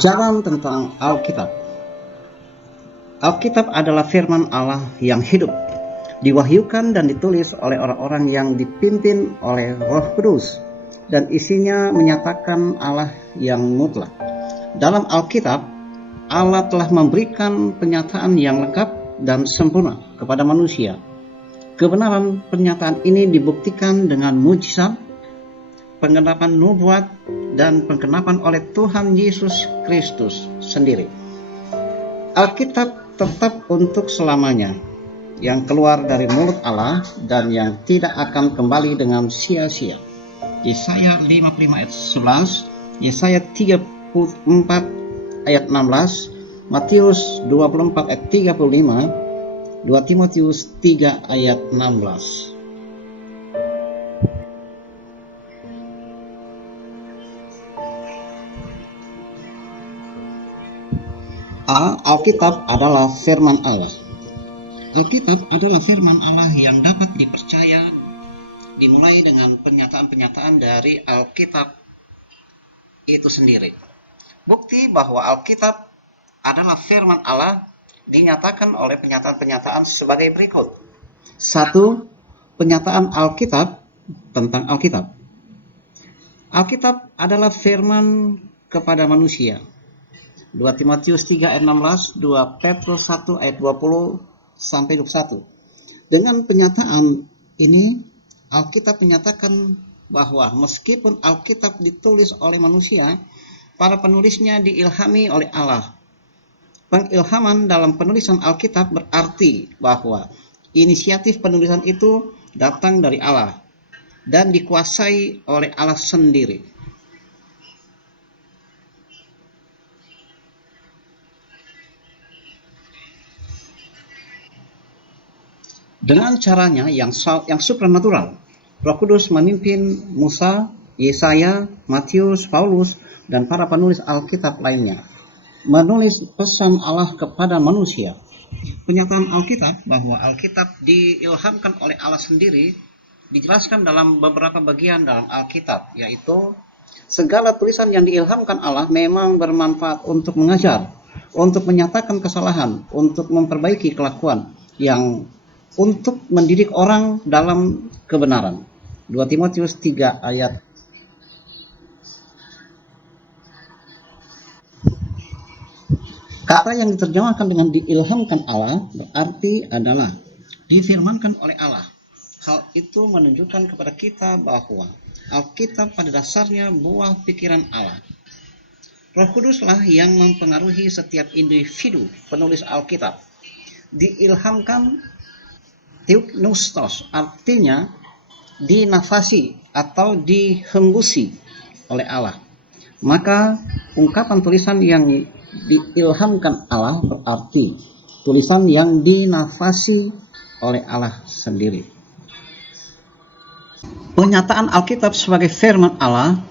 Ajaran tentang Alkitab. Alkitab adalah firman Allah yang hidup, diwahyukan dan ditulis oleh orang-orang yang dipimpin oleh Roh Kudus, dan isinya menyatakan Allah yang mutlak. Dalam Alkitab, Allah telah memberikan penyataan yang lengkap dan sempurna kepada manusia. Kebenaran pernyataan ini dibuktikan dengan mujizat, penggenapan nubuat, dan penggenapan oleh Tuhan Yesus Kristus sendiri. Alkitab tetap untuk selamanya, yang keluar dari mulut Allah dan yang tidak akan kembali dengan sia-sia. Yesaya 55 ayat 11, Yesaya 34 ayat 16, Matius 24 ayat 35, 2 Timotius 3 ayat 16. Alkitab adalah firman Allah. Alkitab adalah firman Allah yang dapat dipercaya, dimulai dengan pernyataan-pernyataan dari Alkitab itu sendiri. Bukti bahwa Alkitab adalah firman Allah dinyatakan oleh pernyataan-pernyataan sebagai berikut. 1. Pernyataan Alkitab tentang Alkitab. Alkitab adalah firman kepada manusia. 2 Timotius 3 ayat 16, 2 Petrus 1 ayat 20 sampai 21. Dengan pernyataan ini, Alkitab menyatakan bahwa meskipun Alkitab ditulis oleh manusia, para penulisnya diilhami oleh Allah. Pengilhaman dalam penulisan Alkitab berarti bahwa inisiatif penulisan itu datang dari Allah dan dikuasai oleh Allah sendiri. Dengan caranya yang supranatural, Roh Kudus memimpin Musa, Yesaya, Matius, Paulus, dan para penulis Alkitab lainnya menulis pesan Allah kepada manusia. Pernyataan Alkitab bahwa Alkitab diilhamkan oleh Allah sendiri dijelaskan dalam beberapa bagian dalam Alkitab, yaitu segala tulisan yang diilhamkan Allah memang bermanfaat untuk mengajar, untuk menyatakan kesalahan, untuk memperbaiki kelakuan, yang untuk mendidik orang dalam kebenaran. 2 Timotius 3 ayat. Kata yang diterjemahkan dengan diilhamkan Allah berarti adalah difirmankan oleh Allah. Hal itu menunjukkan kepada kita bahwa Alkitab pada dasarnya buah pikiran Allah. Roh Kuduslah yang mempengaruhi setiap individu penulis Alkitab. Diilhamkan Theopneustos artinya dinafasi atau dihembusi oleh Allah. Maka ungkapan tulisan yang diilhamkan Allah berarti tulisan yang dinafasi oleh Allah sendiri. Pernyataan Alkitab sebagai firman Allah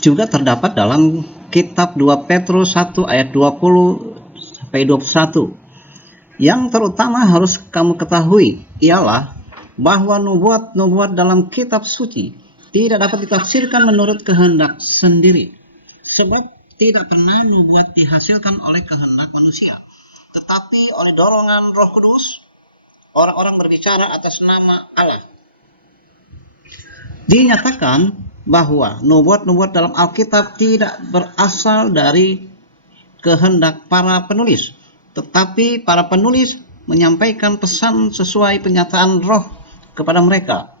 juga terdapat dalam kitab 2 Petrus 1 ayat 20 sampai 21. Yang terutama harus kamu ketahui ialah bahwa nubuat-nubuat dalam kitab suci tidak dapat ditafsirkan menurut kehendak sendiri. Sebab tidak pernah nubuat dihasilkan oleh kehendak manusia, tetapi oleh dorongan Roh Kudus, orang-orang berbicara atas nama Allah. Dinyatakan bahwa nubuat-nubuat dalam Alkitab tidak berasal dari kehendak para penulis, tetapi para penulis menyampaikan pesan sesuai pernyataan Roh kepada mereka.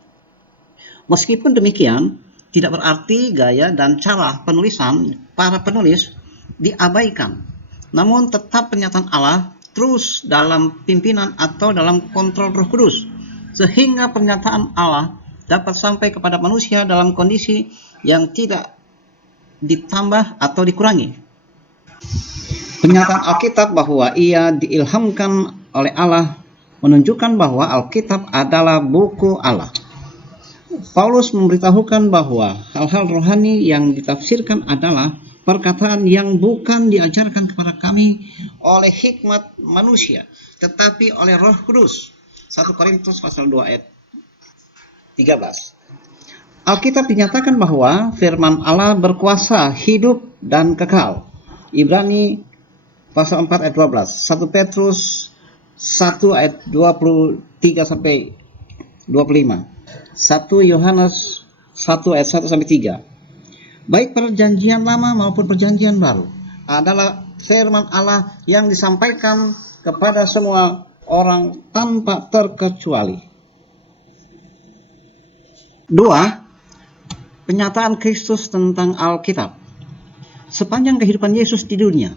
Meskipun demikian, tidak berarti gaya dan cara penulisan para penulis diabaikan, namun tetap pernyataan Allah terus dalam pimpinan atau dalam kontrol Roh Kudus, sehingga pernyataan Allah dapat sampai kepada manusia dalam kondisi yang tidak ditambah atau dikurangi. Pernyataan Alkitab bahwa ia diilhamkan oleh Allah menunjukkan bahwa Alkitab adalah buku Allah. Paulus memberitahukan bahwa hal-hal rohani yang ditafsirkan adalah perkataan yang bukan diajarkan kepada kami oleh hikmat manusia, tetapi oleh Roh Kudus. 1 Korintus pasal 2 ayat 13. Alkitab dinyatakan bahwa firman Allah berkuasa, hidup, dan kekal. Ibrani pasal 4 ayat 12, 1 Petrus 1 ayat 23 sampai 25, 1 Yohanes 1 ayat 1 sampai 3. Baik perjanjian lama maupun perjanjian baru adalah firman Allah yang disampaikan kepada semua orang tanpa terkecuali. 2. Penyataan Kristus tentang Alkitab. Sepanjang kehidupan Yesus di dunia,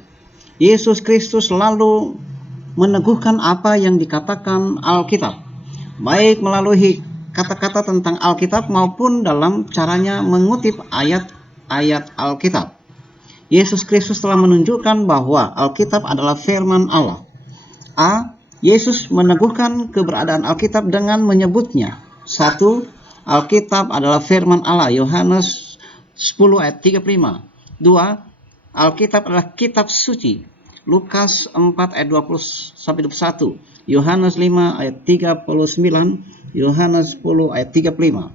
Yesus Kristus selalu meneguhkan apa yang dikatakan Alkitab, baik melalui kata-kata tentang Alkitab maupun dalam caranya mengutip ayat-ayat Alkitab. Yesus Kristus telah menunjukkan bahwa Alkitab adalah firman Allah. A. Yesus meneguhkan keberadaan Alkitab dengan menyebutnya. 1. Alkitab adalah firman Allah, Yohanes 10 ayat 35. 2. Alkitab adalah kitab suci, Lukas 4 ayat 20 sampai 21, Yohanes 5 ayat 39, Yohanes 10 ayat 35.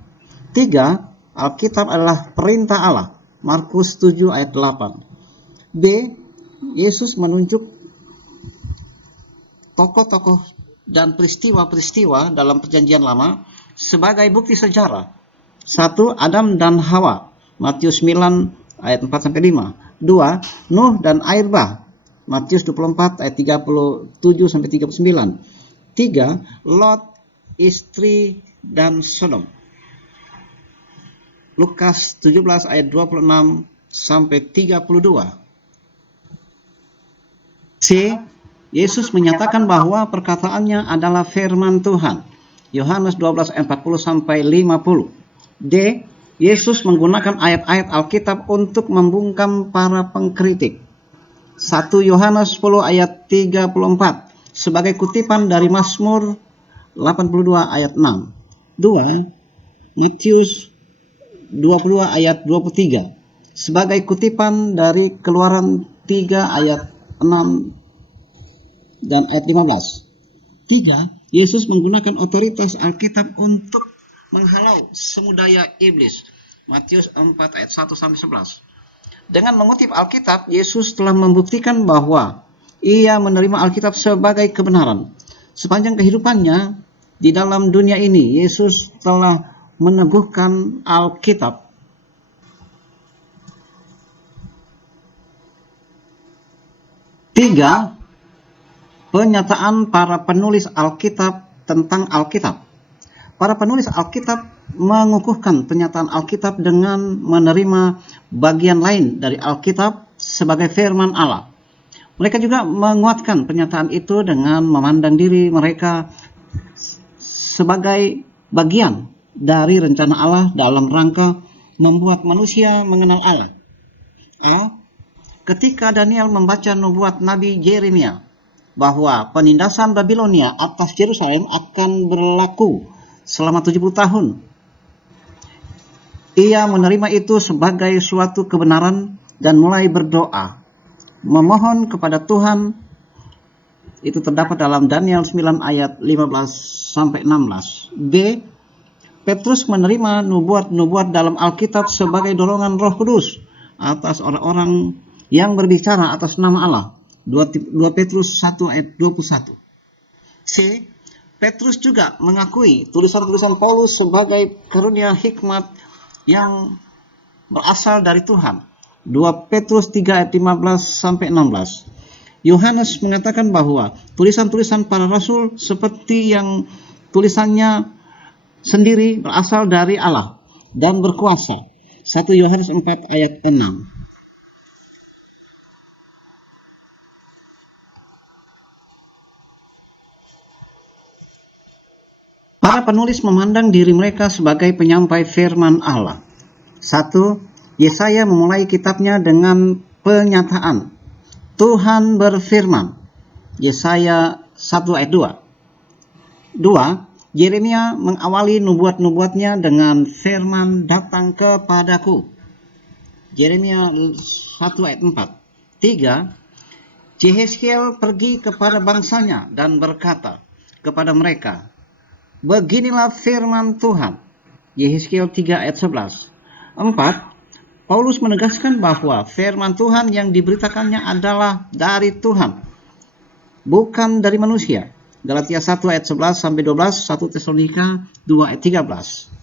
3. Alkitab adalah perintah Allah, Markus 7 ayat 8. B. Yesus menunjuk tokoh-tokoh dan peristiwa-peristiwa dalam perjanjian lama sebagai bukti sejarah. 1. Adam dan Hawa, Matius 9 ayat 4 sampai 5. 2. Nuh dan air bah, Matius 24 ayat 37 sampai 39. 3. Lot, istri dan Sodom, Lukas 17 ayat 26 sampai 32. C. Yesus menyatakan bahwa perkataannya adalah firman Tuhan, Yohanes 12 ayat 40 sampai 50. D. Yesus menggunakan ayat-ayat Alkitab untuk membungkam para pengkritik. 1 Yohanes 10 ayat 34 sebagai kutipan dari Mazmur 82 ayat 6. 2. Matius 22 ayat 23 sebagai kutipan dari Keluaran 3 ayat 6 dan ayat 15. 3. Yesus menggunakan otoritas Alkitab untuk menghalau semu daya iblis, Matius 4 ayat 1 sampai 11. Dengan mengutip Alkitab, Yesus telah membuktikan bahwa ia menerima Alkitab sebagai kebenaran. Sepanjang kehidupannya di dalam dunia ini, Yesus telah meneguhkan Alkitab. 3. Penyataan para penulis Alkitab tentang Alkitab. Para penulis Alkitab mengukuhkan penyataan Alkitab dengan menerima bagian lain dari Alkitab sebagai firman Allah. Mereka juga menguatkan pernyataan itu dengan memandang diri mereka sebagai bagian dari rencana Allah dalam rangka membuat manusia mengenal Allah. A. Ketika Daniel membaca nubuat Nabi Yeremia bahwa penindasan Babilonia atas Yerusalem akan berlaku selama 70 tahun, ia menerima itu sebagai suatu kebenaran dan mulai berdoa, memohon kepada Tuhan. Itu terdapat dalam Daniel 9 ayat 15 sampai 16. B. Petrus menerima nubuat-nubuat dalam Alkitab sebagai dorongan Roh Kudus atas orang-orang yang berbicara atas nama Allah. 2 Petrus 1 ayat 21. C. Petrus juga mengakui tulisan-tulisan Paulus sebagai karunia hikmat yang berasal dari Tuhan. 2 Petrus 3 ayat 15 sampai 16. Yohanes mengatakan bahwa tulisan-tulisan para rasul seperti yang tulisannya sendiri berasal dari Allah dan berkuasa. 1 Yohanes 4 ayat 6. Para penulis memandang diri mereka sebagai penyampai firman Allah. 1. Yesaya memulai kitabnya dengan pernyataan Tuhan berfirman, Yesaya 1 ayat 2. 2. Yeremia mengawali nubuat-nubuatnya dengan firman datang kepadaku, Yeremia 1 ayat 4. 3. Yehezkiel pergi kepada bangsanya dan berkata kepada mereka, beginilah firman Tuhan, Yehezkiel 3 ayat 11. 4. Paulus menegaskan bahwa firman Tuhan yang diberitakannya adalah dari Tuhan, bukan dari manusia. Galatia 1 ayat 11 sampai 12, 1 Tesalonika 2 ayat 13.